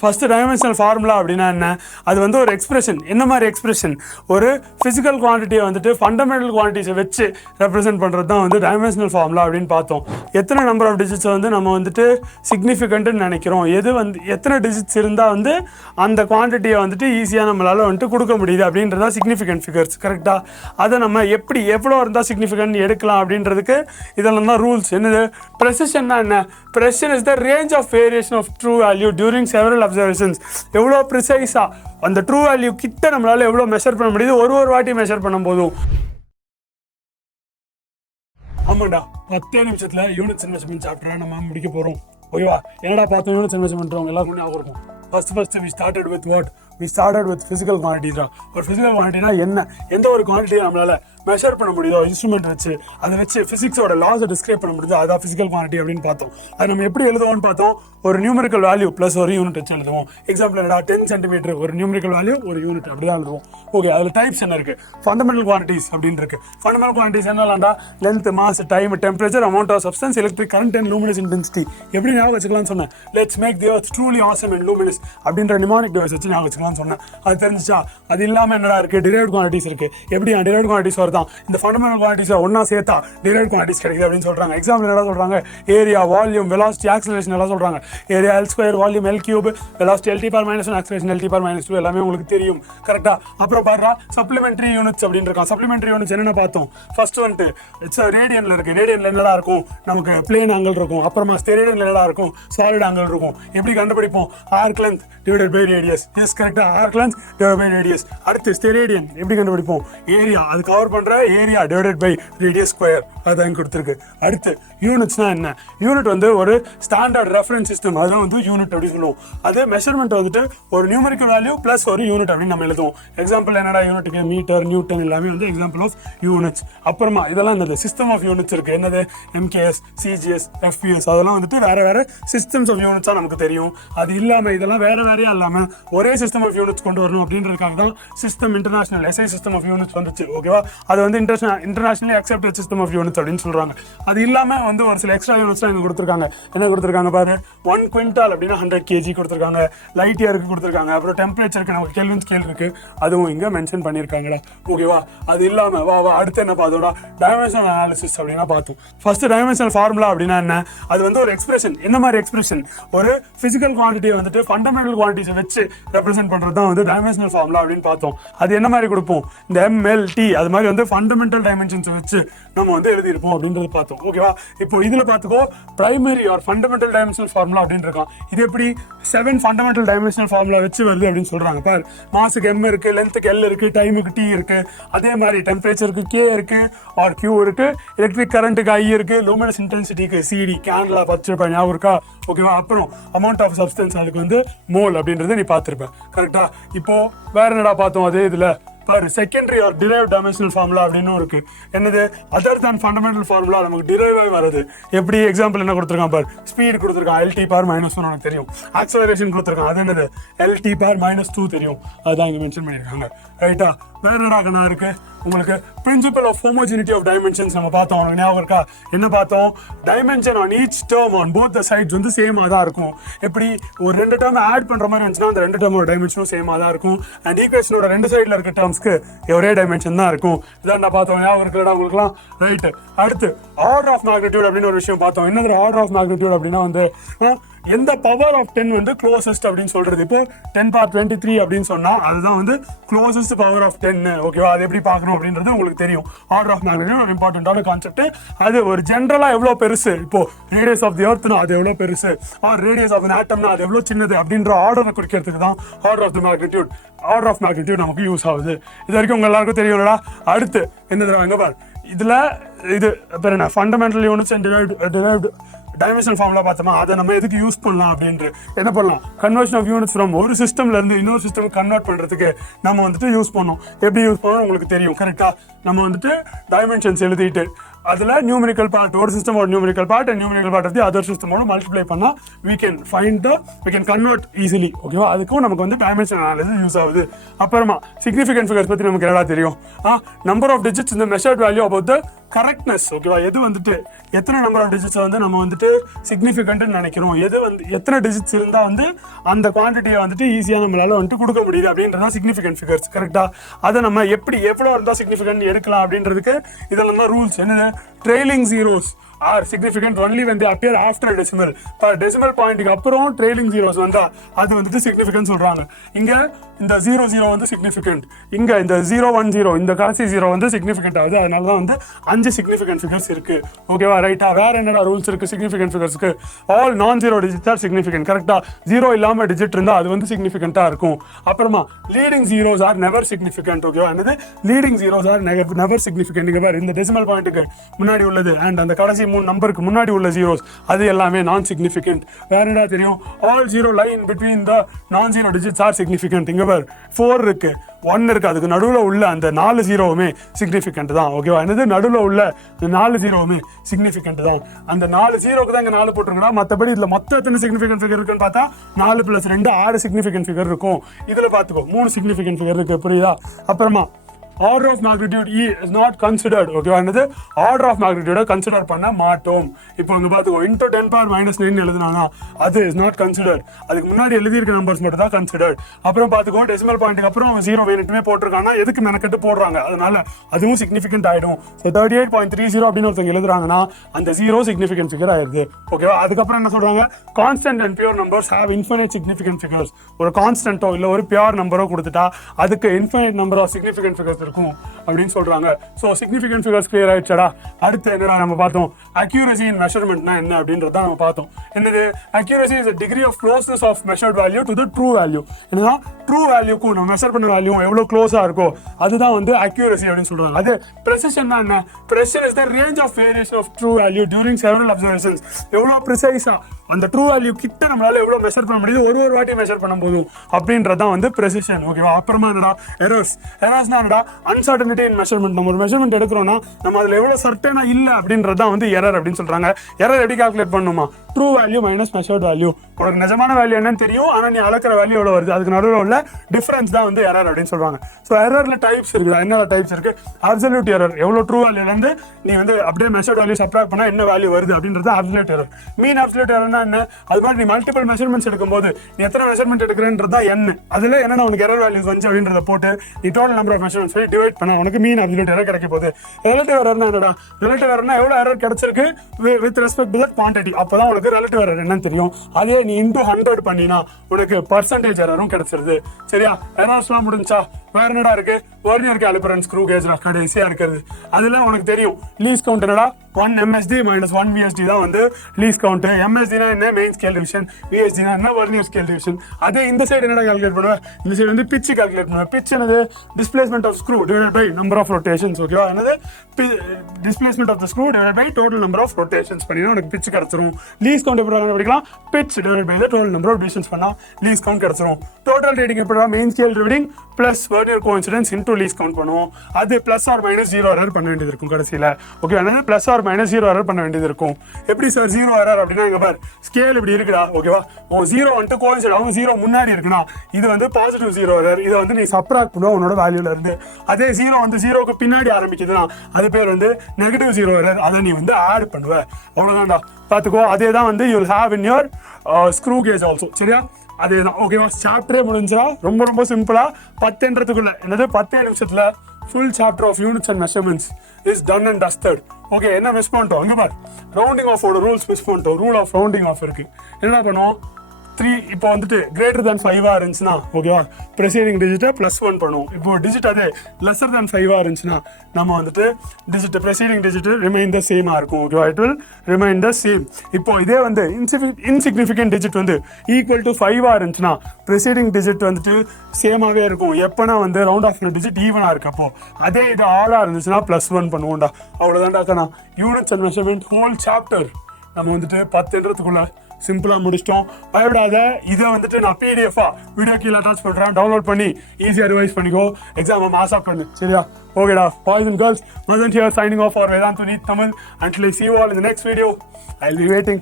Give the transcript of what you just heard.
First dimensional formula அப்படின்னா என்ன? அது வந்து ஒரு எக்ஸ்பிரஷன். என்ன மாதிரி எக்ஸ்பிரஷன்? ஒரு ஃபிசிக்கல் குவான்டிட்டியை வந்துட்டு ஃபண்டமெண்டல் குவான்டிட்டிஸை வச்சு ரெப்ரசென்ட் பண்ணுறது தான் வந்து டைமென்ஷனல் ஃபார்முலா அப்படின்னு பார்த்தோம். எத்தனை நம்பர் ஆஃப் டிஜிட்ஸை வந்து நம்ம வந்துட்டு சிக்னிஃபிகண்ட்டுன்னு நினைக்கிறோம், எது வந்து எத்தனை டிஜிட்ஸ் இருந்தால் வந்து அந்த குவான்டிட்டியை வந்துட்டு ஈஸியாக நம்மளால் வந்துட்டு கொடுக்க முடியுது அப்படின்றதா சிக்னிஃபிகண்ட் ஃபிகர்ஸ். கரெக்டாக? அதை நம்ம எப்படி எவ்வளோ இருந்தால் சிக்னிஃபிகண்ட் எடுக்கலாம் அப்படின்றதுக்கு இதெல்லாம் தான் ரூல்ஸ். என்னது? ப்ரெசிஷன்னா என்ன? Precision is the range of variation of true value during several observations. எவ்வளோ ப்ரிசைஸாக அந்த ட்ரூ வேல்யூ கிட்ட நம்மளால் எவ்வளோ மெஷர் பண்ண முடியுது ஒரு வாட்டி மெஷர் பண்ணும் போதும். ஆமாண்டா, 10 நிமிஷத்தில் யூனிட்ஸ் அண்ட் மெஷர்மெண்ட் சாப்டரை நம்ம முடிக்க போகிறோம். ஓகேவா? என்னடா பார்த்தோம் யூனிட்ஸ் அண்ட் மெஷர்மெண்ட் எல்லாருக்கும் ஞாபகம் இருக்கும். First we started with what? We started with physical quantities. ஒரு physical quantityனா என்ன? எந்த ஒரு குவான்டிட்டியை நம்மளால் மெஷர் பண்ண முடியுதோ இன்ஸ்ட்ருமெண்ட் வச்சு, அதை வச்சு ஃபிசிக்ஸோட லாஸை டிஸ்கிரைப் பண்ண முடியுதோ அதான் ஃபிசிக்கல் குவான்டிட்டி அப்படின்னு பார்த்தோம். அது நம்ம எப்படி எழுதுவோம்னு பார்த்தோம். ஒரு நியூமரிக்கல் வேல்யூ ப்ளஸ் ஒரு யூனிட் வச்சு எழுதுவோம். எக்ஸாம்பிள் என்னடா 10 சென்டிமீட்டர் ஒரு நியூமரிக்கல் வேல்யூ ஒரு யூனிட் அப்படி தான் எழுதுவோம். ஓகே, அதில் டைப்ஸ் என்ன இருக்குது? ஃபண்டமெண்டல் குவான்டிட்டிஸ் அப்படின்னு இருக்குது. ஃபண்டமெண்டல் குவான்டிட்டிஸ் என்னலாம்டா? Length, mass, time, temperature, amount of substance, electric current and luminous intensity. எப்படி ஞாபகம் வச்சுக்கலாம்னு சொன்னேன்? Let's make the earth truly awesome and luminous அப்படின்ற நிமானிக் டிவைஸ் வச்சு ஞாபகம் வச்சுக்கலாம்னு சொன்னேன். அது தெரிஞ்சிச்சா? அது இல்லாமல் என்னடா இருக்குது? டிரைவ்ட் குவான்டிட்டிஸ் இருக்குது. எப்படி டிரைவ்ட் குவான்டிட்டிஸ் வருதான்? இந்த ஃபண்டமெண்டல் குவான்டிட்டிஸை ஒன்றா சேர்த்தா டிரைவ்ட் குவான்டிட்டிஸ் கிடைக்குது அப்படின்னு சொல்கிறாங்க. எக்ஸாம்பிள் என்ன சொல்கிறாங்க? ஏரியா, வால்யூம், வெலாசிட்டி, ஆக்சலரேஷன் எல்லாம் சொல்கிறாங்க. Area L square, volume L cube, velocity LT power -1, acceleration LT power -2 எல்லாமே உங்களுக்கு தெரியும். கரெக்டாக? அப்புறம் பாருடா சப்ளிமெண்ட்ரி யூனிட்ஸ் அப்படின்னு இருக்கான். சப்ளிமெண்ட்ரி யூனிட்ஸ் என்னென்ன பார்த்தோம்? ஃபர்ஸ்ட் வந்துட்டு இட்ஸ் ரேடியனில் இருக்குது. ரேடியனில் என்னடா இருக்கும்? நமக்கு பிளேன் ஆங்கிள் இருக்கும். அப்புறமா ஸ்டெரேடியனில் என்னடா இருக்கும்? சாலிட் ஆங்கிள் இருக்கும். எப்படி கண்டுபிடிப்போம்? Arc length divided by radius. Yes, கரெக்டாக, arc length divided by radius. அடுத்து ஸ்டெரேடியன் எப்படி கண்டுபிடிப்போம்? ஏரியா, அது கவர் பண்ணுற area divided by radius square. அதுதான் கொடுத்துருக்கு. அடுத்து யூனிட்ஸ்னா என்ன? யூனிட் வந்து ஒரு ஸ்டாண்டர்ட் ரெஃபரன்ஸ் சிஸ்டம், அதுதான் வந்து யூனிட் அப்படி சொல்லுவோம். அது மெஷர்மெண்ட் வந்துட்டு ஒரு நியூமரிக்கல் வேல்யூ பிளஸ் ஒரு யூனிட் அப்படின்னு நம்ம எழுதுவோம். எக்ஸாம்பிள் என்னடா யூனிட்டுக்கு? மீட்டர், நியூட்டன் எல்லாமே வந்து எக்ஸாம்பிள் ஆஃப் யூனிட்ஸ். அப்புறமா இதெல்லாம் என்னது? சிஸ்டம் ஆஃப் யூனிட்ஸ் இருக்குது. என்னது? MKS, CGS, FPS அதெல்லாம் வந்துட்டு வேறு வேறு சிஸ்டம்ஸ் ஆஃப் யூனிட்ஸாக நமக்கு தெரியும். அது இல்லாமல் இதெல்லாம் வேறு வேறையாக இல்லாமல் ஒரே சிஸ்டம் ஆஃப் யூனிட்ஸ் கொண்டு வரணும் அப்படின்றதுக்காக தான் system international SI system of units வந்துச்சு. ஓகேவா? அது வந்து internationally accepted system of units அப்படின்னு சொல்கிறாங்க. அது இல்லாமல் வந்து ஒரு சில எக்ஸ்ட்ரா யூனிட்ஸ்லாம் இங்கே கொடுத்துருக்காங்க. என்ன கொடுத்துருக்காங்க பாரு? 1 குவிண்டால் அப்படின்னா 100 kg கொடுத்துருக்காங்க. லைட் இயருக்கு கொடுத்துருக்காங்க. அப்புறம் டெம்பரேச்சருக்கு நமக்கு கெல்வின் ஸ்கேல் இருக்குது, அதுவும் இங்கே மென்ஷன் பண்ணியிருக்காங்கடா. ஓகேவா? அது இல்லாமல் வா அடுத்து என்ன பார்த்தோம்டா? டைமென்ஷனல் அனாலிசிஸ் அப்படின்னா பார்த்தோம். ஃபர்ஸ்ட் டைமென்ஷனல் ஃபார்முலா அப்படின்னா என்ன? அது வந்து ஒரு எக்ஸ்பிரஷன். என்ன மாதிரி எக்ஸ்பிரஷன்? ஒரு ஃபிசிக்கல் குவான்டிட்டியை வந்துட்டு ஃபண்டமெண்டல் குவான்டிட்டிஸை வச்சு ரெப்ரசென்ட் பண்ணுறது தான் வந்து டைமென்ஷனல் ஃபார்முலா அப்படின்னு பார்த்தோம். அது என்ன மாதிரி கொடுப்போம்? இந்த MLT அது மாதிரி வந்து ஃபண்டமெண்டல் டைமென்ஷன்ஸை வச்சு நம்ம வந்து எழுதியிருப்போம் அப்படின்றது பார்த்தோம். ஓகேவா? இப்போ இதில் பார்த்துக்கோ, primary R fundamental dimensional formula அப்படின்னு இருக்கான். இது எப்படி 7 ஃபண்டமெண்டல் டைமென்ஷனல் ஃபார்முலா வச்சு வருது அப்படின்னு சொல்கிறாங்க. பார், மாஸுக்கு M இருக்குது, லென்த்துக்கு L இருக்குது, டைமுக்கு T இருக்குது, அதே மாதிரி டெம்பரேச்சருக்கு K இருக்குது ஆர் Q இருக்குது, எலக்ட்ரிக் கரண்ட்டுக்கு I இருக்குது, லூமினஸ் இன்டென்சிட்டிக்கு CD, கேண்டில் பச்சிருப்பேன் ஞாபகம் இருக்கா? ஓகேவா? அப்புறம் அமௌண்ட் ஆஃப் சப்ஸ்டன்ஸ் அதுக்கு வந்து மோல் அப்படின்றத நீ பார்த்துருப்பேன். கரெக்டாக? இப்போது வேற என்னடா பார்த்தோம்? அதே இதில் பாரு, secondary R drive dimensional formula அப்படின்னு இருக்குது. என்னது? அதர் தேன் ஃபண்டமெண்டல் ஃபார்முலா நமக்கு டிரைவாக வருது. எப்படி? எக்ஸாம்பிள் என்ன கொடுத்துருக்கான் பாரு? ஸ்பீடு கொடுத்துருக்கான் LT பவர் -1 உனக்கு தெரியும். ஆக்சலரேஷன் கொடுத்துருக்கான். அது என்னது? LT பவர் -2 தெரியும். அதுதான் இங்கே மென்ஷன் பண்ணியிருக்காங்க. ரைட்டா? வேற என்னடா கண்ணா இருக்கு உங்களுக்கு? Principle of homogeneity of dimensions நம்ம பார்த்தோம். உனக்கு ஞாபகம் இருக்கா? என்ன பார்த்தோம்? Dimension on each term on both the sides வந்து சேமாக தான் இருக்கும். எப்படி? ஒரு 2 டேர்ம் ஆட் பண்ணுற மாதிரி இருந்துச்சுன்னா அந்த 2 டேர்மோட டைமென்ஷனும் சேமாக தான் இருக்கும். அண்ட் ஈக்குவேஷனோட 2 சைடில் இருக்க டேர்ம்ஸ்க்கு ஒரே டைமென்ஷன் தான் இருக்கும். இதான் நான் பார்த்தோம். ஞாபகம் இருக்குல்லடா உங்களுக்குலாம்? ரைட்டு. அடுத்து ஆர்டர் ஆஃப் மேக்னிடியூட் அப்படின்னு ஒரு விஷயம் பார்த்தோம். என்னது ஆர்டர் ஆஃப் மேக்னிடியூட் அப்படின்னா வந்து எந்த பவர் ஆஃப் 10 வந்து க்ளோசஸ்ட் அப்படின்னு சொல்றது. இப்போ 10 பவர் 23 அப்படின்னு சொன்னா அதுதான் வந்து க்ளோசஸ்ட் பவர் ஆஃப் 10. ஓகேவா? அது எப்படி பார்க்கணும் அப்படின்றது உங்களுக்கு தெரியும். ஆர்டர் ஆஃப் மேக்னிடியூட் ஒரு இம்பார்ட்டன்டான கான்செப்ட். அது ஒரு ஜென்ரலா எவ்வளோ பெருசு, இப்போ ரேடியஸ் ஆஃப் தி எர்த்னா அது எவ்வளோ பெருசு, ஆர் ரேடியஸ் ஆஃப் ஆட்டம்னா அது எவ்வளோ சின்னது அப்படின்ற ஆர்டரை குறிக்கிறதுக்கு தான் order of the magnitude. Order of magnitude நமக்கு யூஸ் ஆகுது. இது வரைக்கும் உங்க எல்லாருக்கும் தெரியும்லடா. அடுத்து என்ன எங்க பாரு? இதுல இது பேர் என்ன? Fundamental units and derived dimensional formula பார்த்தோமா? அதை நம்ம எதுக்கு யூஸ் பண்ணலாம் அப்படின்ட்டு என்ன பண்ணலாம்? கன்வர்ஷன் ஆஃப் யூனிட்ஸ் ஃப்ரம் ஒரு சிஸ்டம்ல இருந்து இன்னொரு சிஸ்டம் கன்வெர்ட் பண்றதுக்கு நம்ம வந்துட்டு யூஸ் பண்ணோம். எப்படி யூஸ் பண்ணணும் உங்களுக்கு தெரியும். கரெக்டா? நம்ம வந்துட்டு டைமென்ஷன்ஸ் எழுதிட்டு அதில் நியூமரிக்கல் பார்ட் ஒரு சிஸ்டமோட numerical part and numerical part வந்து அதர் சிஸ்டமோட மல்டிப்ளை பண்ணால் we can convert easily. ஓகேவா, அதுக்கும் நமக்கு வந்து டைமென்ஷன் அனாலிசிஸ் யூஸ் ஆகுது. அப்புறமா சிக்னிஃபிகன்ட் ஃபிகர்ஸ் பற்றி நமக்கு என்னடா தெரியும்? நம்பர் ஆஃப் டிஜிட்ஸ் இந்த measured value about the correctness. ஓகேவா, எது வந்துட்டு எத்தனை நம்பர் ஆஃப் டிஜிட்ஸை வந்து நம்ம வந்துட்டு சிக்னிஃபிகண்ட்னு நினைக்கிறோம், எது வந்து எத்தனை டிஜிட்ஸ் இருந்தால் வந்து அந்த குவான்டிட்டியை வந்துட்டு ஈஸியாக நம்மளால வந்துட்டு கொடுக்க முடியுது அப்படின்றதான் சிக்னிஃபிகன்ட் ஃபிகர்ஸ். கரெக்டாக அதை நம்ம எவ்வளோ இருந்தால் சிக்னிஃபிகன்ட் எடுக்கலாம் அப்படின்றதுக்கு இதெல்லாம் தான் ரூல்ஸ். என்னது, trailing zeros are significant only when they appear after a decimal. Decimal பாயிண்ட்டுக்கு அப்புறம் ட்ரெய்லிங் ஜீரோஸ் வந்தா அது வந்துட்டு சிக்னிஃபிகன்ட் சொல்றாங்க. இங்க இந்த 0 வந்து சிக்னிஃபிகண்ட், இங்க இந்த 010 இந்த கடைசி 0 வந்து சிக்னிஃபிகண்ட் ஆகுது. அதனால தான் வந்து 5 சிக்னிஃபிகன்ட் ஃபிகர்ஸ் இருக்கு. ஓகேவா, ரைட்டா? வேற என்னடா ரூல்ஸ் இருக்கு சிக்னிஃபிகன்ட் ஃபிகர்ஸ்க்கு? ஆல் நான் ஜீரோ டிஜிட்ஸ் ஆர் சிக்னிஃபிகன்ட். கரெக்டா, 0 இல்லாம டிஜிட் இருந்தா அது வந்து சிக்னிஃபிகண்டா இருக்கும். அப்புறமா leading zeros are never significant. ஓகேவா, என்னது leading zeros are never significant. இங்க பாரு, இந்த டெசிமல் பாயிண்ட்டுக்கு முன்னாடி உள்ளது அண்ட் அந்த கடைசி 3 நம்பருக்கு முன்னாடி உள்ள ஜீரோஸ் அது எல்லாமே நான் சிக்னிஃபிகண்ட். வேற என்ன தெரியும்? All zero line between the நான் ஜீரோ டிஜிட்ஸ் ஆர் சிக்னிஃபிகண்ட். இங்க பாரு 4 இருக்கு, 1 இருக்கு, அதுக்கு நடுவில் உள்ள அந்த 4 ஜீரோவுமே சிக்னிஃபிகண்ட் தான். ஓகேவா, என்னது நடுவில் உள்ள 4 ஜீரோவுமே சிக்னிஃபிகண்ட் தான். அந்த 4 ஜீரோக்கு தான் இங்கே 4 போட்டிருக்கா. மற்றபடி இதில் மொத்தம் எத்தனை சிக்னிஃபிகன்ட் ஃபிகர் இருக்குன்னு பார்த்தா 4 + 2 6 சிக்னிஃபிகன்ட் ஃபிகர் இருக்கும். இதில் பார்த்துக்கோ 3 சிக்னிஃபிகன்ட் ஃபிகர் இருக்கு. புரியுதா? அப்புறமா order of magnitude E is not considered. ஓகேவா, என்னது ஆர்டர் ஆஃப் மேக்னிடியூட கன்சிடர் பண்ண மாட்டோம். இப்போ வந்து பார்த்துக்கோ into 10⁻−9 எழுதுனாங்க, அது இஸ் நாட் கன்சிடர்ட். அதுக்கு முன்னாடி எழுதியிருக்க நம்பர்ஸ் மட்டும் தான் கன்சிடர்ட். அப்புறம் பார்த்துக்கோ டெசிமல் பாயிண்ட்டுக்கு அப்புறம் 0 வேணுட்டுமே போட்டிருக்காங்கன்னா எதுக்கு மெனக்கட்டு போடுறாங்க, அதனால அதுவும் சிக்னிஃபிகண்ட் ஆயிடும். 38.30 அப்படின்னு ஒருத்தவங்க எழுதுறாங்கன்னா அந்த 0 சிக்னிஃபிகன்ட் ஃபிகர் ஆயிருது. ஓகேவா, அதுக்கப்புறம் என்ன சொல்றாங்க? Constant and pure numbers have infinite significant figures. ஒரு கான்ஸ்டன்ட்டோ இல்லை ஒரு பியூர் நம்பரோ கொடுத்துட்டா அதுக்கு infinite number of significant figures இருக்கும் அப்படின்னு சொல்றாங்க. சோ சிக்னிஃபிகன்ட் ஃபிகர்ஸ் கிளியர் ஆயிடுச்சடா? அடுத்து என்னடா நம்ம பார்த்தோம்? அக்யூரசி இன் மெஷர்மெண்ட்னா என்ன அப்படின்றத நம்ம பார்த்தோம். என்னது? Accuracy is a degree of closeness of measured value to the true value. என்னன்னா ட்ரூ வேல்யூக்கும் நம்ம மெஷர் பண்ண வேல்யூ எவ்வளவு க்ளோஸா இருக்கோ அதுதான் வந்து அக்யூரசி அப்படின்னு சொல்றாங்க. அது ப்ரெசிஷன் என்ன? Precision is the range of variation of true value during several observations. எவ்வளவு ப்ரிசைஸா அந்த ட்ரூ வேல்யூ கிட்ட நம்மளால எவ்வளவு மெஷர் பண்ண முடியுது ஒரு வாட்டி மெஷர் பண்ண போதும் அப்படின்றதான் வந்து ப்ரெசிஷன். ஓகேவா, அப்புறமா என்னடா எரர்ஸ்னா என்னடா? அன்சர்டனிட்டி இன் மெஷர்மெண்ட். நம்ம ஒரு மெஷர்மெண்ட் எடுக்கிறோம்னா நம்ம அதுல எவ்வளவு சர்டனா இல்ல அப்படின்றதான் வந்து எரர் அப்படின்னு சொல்றாங்க. எரர் எப்படி கால்குலேட் பண்ணுமா? True value minus measured value. உனக்கு நிஜமான வேல்யூ என்னன்னு தெரியும், ஆனா நீ அளக்கிற வேல்யூ எவ்வளவு வருது அதுக்கு நடுவில் உள்ள டிஃபரன்ஸ் தான் வந்து எரர் அப்படின்னு சொல்றாங்க. ஸோ எரர்ல டைப்ஸ் இருக்குது. என்ன டைப்ஸ் இருக்கு? அப்சல்யூட் எரர், எவ்வளவு ட்ரூ வேல்யூல இருந்து நீ வந்து அப்படியே மெஷர்ட் வேல்யூ சப்ட்ராக்ட் பண்ணா என்ன வேல்யூ வருது அப்படின்றது அப்சல்யூட் எரர். மீன் அப்சல்யூட் எரர்னா என்ன? அது மாதிரி நீ மல்டிபிள் மெஷர்மெண்ட்ஸ் எடுக்கும்போது நீ எத்தனை மெஷர்மெண்ட் எடுக்கிறன்றதா என்ன, அதுல என்னென்ன உனக்கு எரர் வேல்யூஸ் வந்து அப்படின்றத போட்டு நீ total number of measurements divide பண்ண உனக்கு மீன் அப்சல்யூட் எரர் கிடைக்க போகுது. ரிலேட்டிவ் எரர்னா என்னடா? ரிலேட்டிவ் எரர்னா எவ்வளவு எரர் கிடைச்சிருக்கு with respect to that quantity. அப்பதான் உனக்கு ரிலேட்டிவ் எரர் என்னன்னு தெரியும். அதே நீ இன்டூ 100 பண்ணினா உனக்கு பர்சன்டேஜ் எரரும் கிடைச்சிருது. சரியா? எரர்ஸ்லாம் முடிஞ்சா வேற என்னடா இருக்கு? Vernier caliper and screw gauge கடைசியா இருக்கிறது. அதுல உனக்கு தெரியும் லீஸ்ட் கவுண்ட் என்னடா? 1 MSD - 1 VSD தான் வந்து லீஸ்ட் கவுண்ட். MSD என்ன? Main scale division. VSD என்ன? Vernier scale division. அதே இந்த சைடு என்னடா கால்குலேட் பண்ணுவேன்? இந்த சைடு வந்து பிட்ச் கால்குலேட் பண்ணுவேன். பிட்ச் என்னது? Displacement of screw divided by number of rotations. ஓகேவா, என்னது? Displacement of the screw divided by total number of rotations பண்ணினா உனக்கு பிட்ச் கிடைச்சிரும். லீஸ்ட் கவுண்ட் எப்படி கண்டுபிடிக்கலாம்? Pitch divided by the total number of divisions பண்ணா லீஸ்ட் கவுண்ட் கிடைச்சிரும். Total reading எப்படி? Main scale reading plus vernier coincidence into least count பண்ணுவோம். அது பிளஸ் ஆர் மைனஸ் 0 எரர் பண்ண வேண்டியது இருக்கும் கடைசியில. ஓகே, என்னது? பிளஸ் ஆர் மைனஸ் 0 எரர் பண்ண வேண்டியது இருக்கும். எப்படி சார் 0 எரர் அப்படின்னா இங்க பாரு ஸ்கேல் இப்படி இருக்குடா. ஓகேவா, 0 வந்துட்டு கோஇன்சிடென்ட் அவங்க 0 முன்னாடி இருக்குன்னா இது வந்து பாசிட்டிவ் 0 எரர். இதை வந்து நீ சப்ட்ராக்ட் பண்ணுவ உன்னோட வேல்யூல இருந்து. அதே 0 வந்து 0க்கு பின்னாடி ஆரம்பிக்குதுன்னா அது பேர் வந்து நெகட்டிவ் 0 எரர். அதை நீ வந்து ஆட் பண்ணுவ. அவ்வளவுதான்டா, பாத்துக்கோ. அதே தான் வந்து you will have in your screw gauge also. சரியா? அதேதான். ஓகேவா, சாப்டரே முடிஞ்சா ரொம்ப ரொம்ப சிம்பிளா 10 என்னது 10 நிமிஷத்துல full chapter of units and measurements is done and dusted. Okay, என்ன மிஸ் பண்ணிட்டோம்? இங்க பாரு, ரவுண்டிங் ஆஃப் ரூல்ஸ் மிஸ் பண்ணிட்டோம். ரூல் ஆஃப் ரவுண்டிங் ஆஃப் இருக்கு. என்ன பண்ணுவோம்? 3 இப்போ வந்துட்டு கிரேட்டர் தேன் 5 இருந்துச்சுன்னா ஓகேவா ப்ரெசீடிங் டிஜிட்டை +1 பண்ணுவோம். இப்போ டிஜிட் அதே லெஸர் தேன் 5 இருந்துச்சுன்னா நம்ம வந்துட்டு டிஜிட் ப்ரெசீடிங் டிஜிட் ரிமைன் த சேமாக இருக்கும். ஓகேவா, it will remain the same. இப்போ இதே வந்து இன்சிக்னிஃபிகன்ட் டிஜிட் வந்து ஈக்குவல் டு 5 இருந்துச்சுன்னா ப்ரெசீடிங் டிஜிட் வந்துட்டு சேமாகவே இருக்கும். எப்போனா வந்து ரவுண்ட் ஆஃப் டிஜிட் ஈவனாக இருக்கப்போ. அதே இது ஆலாக இருந்துச்சுன்னா +1 பண்ணுவோம்டா. அவ்வளோதான்டா. Units and measurement whole chapter நம்ம வந்துட்டு 10 என்றதுக்குள்ள சிம்பிளா முடிச்சிட்டோம். பயப்படாத, இதை வந்துட்டு நான் பிடிஎஃபா வீடியோ கீழே அட்டாச் பண்றேன், டவுன்லோட் பண்ணி ஈஸியா ரிவைஸ் பண்ணிக்கோ, எக்ஸாம் மாசா பண்ணு. சரியா? ஓகேடா boys and girls, Madan here signing off for Vedantu Neet Tamil. Until I see you all in the next video, I'll be waiting.